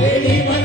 Ele vai